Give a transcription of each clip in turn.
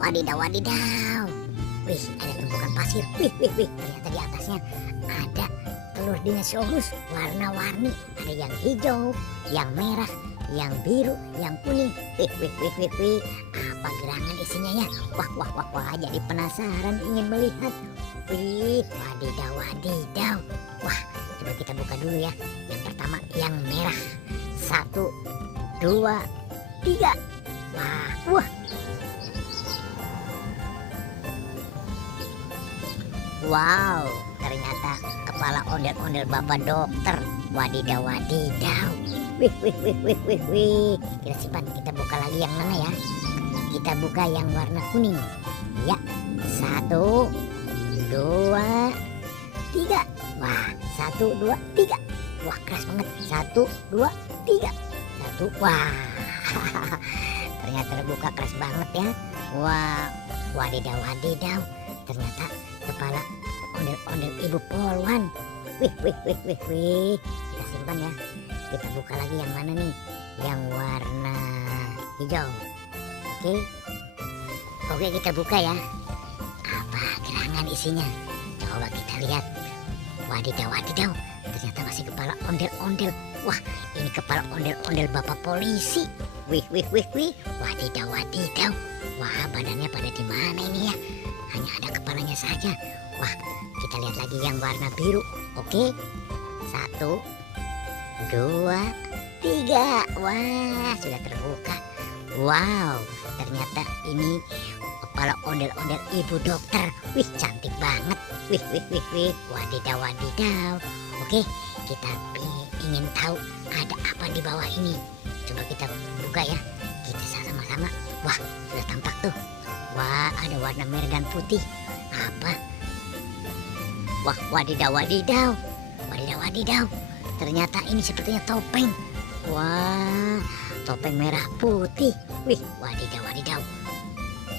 Wadidaw, wadidaw. Wih, ada tumpukan pasir. Wih. Ternyata di atasnya ada telur dinosaurus warna-warni. Ada yang hijau, yang merah, yang biru, yang kuning. Wih. Apa gerangan isinya ya? Wah. Jadi penasaran ingin melihat. Wih, wadidaw. Wah, coba kita buka dulu ya. Yang pertama yang merah. 1, 2, 3. Wah. Wow, ternyata kepala ondel-ondel bapak dokter. Wadidaw. Wih. Kita simpan, kita buka lagi yang mana ya? Kita buka yang warna kuning. Ya, 1, 2, 3. Wah, 1, 2, 3. Wah, keras banget. 1, 2, 3. 1. Wah. Ternyata terbuka keras banget ya. Wah, wadidaw. Ternyata kepala ondel-ondel ibu polwan. Wih. Kita simpan ya. Kita buka lagi yang mana nih? Yang warna hijau. Oke, kita buka ya. Apa gerangan isinya? Coba kita lihat. Wadidaw. Ternyata masih kepala ondel-ondel. Wah, ini kepala ondel-ondel bapak polisi. Wih. Wadidaw. Wah, badannya pada di mana ini ya? Hanya ada kepalanya saja. Wah, kita lihat lagi yang warna biru. Oke. 1, 2, 3. Wah, sudah terbuka. Wow, ternyata ini kepala ondel-ondel ibu dokter. Wih, cantik banget. Wih. Wadidaw. Oke, kita ingin tahu ada apa di bawah ini. Coba kita buka ya. Kita sama-sama. Wah, sudah tampak tuh. Wah, ada warna merah dan putih. Apa? Wah, wadidaw. Ternyata ini sepertinya topeng. Wah, topeng merah putih. Wih, wadidaw.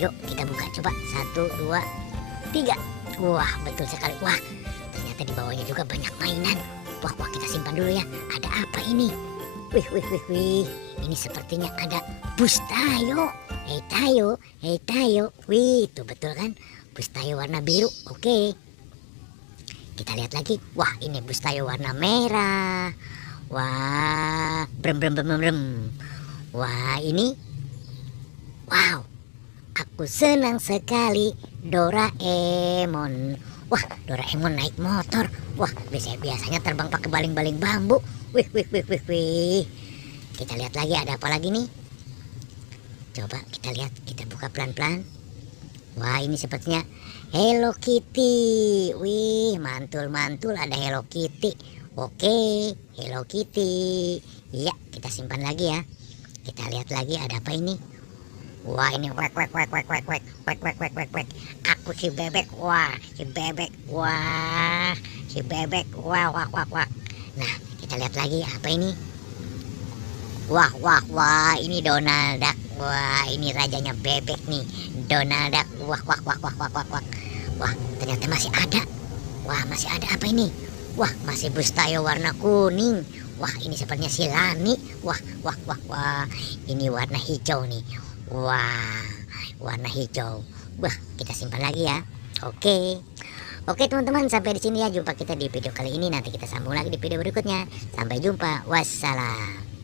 Yuk kita buka coba. 1, 2, 3. Wah, betul sekali. Wah, ternyata di bawahnya juga banyak mainan. Wah, kita simpan dulu ya. Ada apa ini? Wih. Ini sepertinya ada bus Tayo. Hei Tayo. Wih, itu betul kan? Bus Tayo warna biru. Oke. Kita lihat lagi. Wah, ini bus Tayo warna merah. Wah, brem. Wah, ini. Wow, aku senang sekali Doraemon. Wah, Doraemon naik motor. Wah, biasanya terbang pakai baling-baling bambu. Wih. Kita lihat lagi ada apa lagi nih. Coba kita lihat, kita buka pelan-pelan. Wah, ini sepertinya Hello Kitty. Wih, mantul ada Hello Kitty. Oke, Hello Kitty. Iya, kita simpan lagi ya. Kita lihat lagi ada apa ini. Wah, ini wek. Aku si bebek. Wah, si bebek. Wah, si bebek. Wah. Nah, kita lihat lagi apa ini. Wah, ini Donald Duck. Wah, ini rajanya bebek nih, Donald Duck. Wah. Wah, ternyata masih ada. Wah, masih ada apa ini? Wah, masih bus Tayo warna kuning. Wah, ini sepertinya si Lani. Wah. Ini warna hijau nih. Wah, warna hijau. Wah, kita simpan lagi ya. Oke teman-teman, sampai di sini ya. Jumpa kita di video kali ini. Nanti kita sambung lagi di video berikutnya. Sampai jumpa. Wassalam.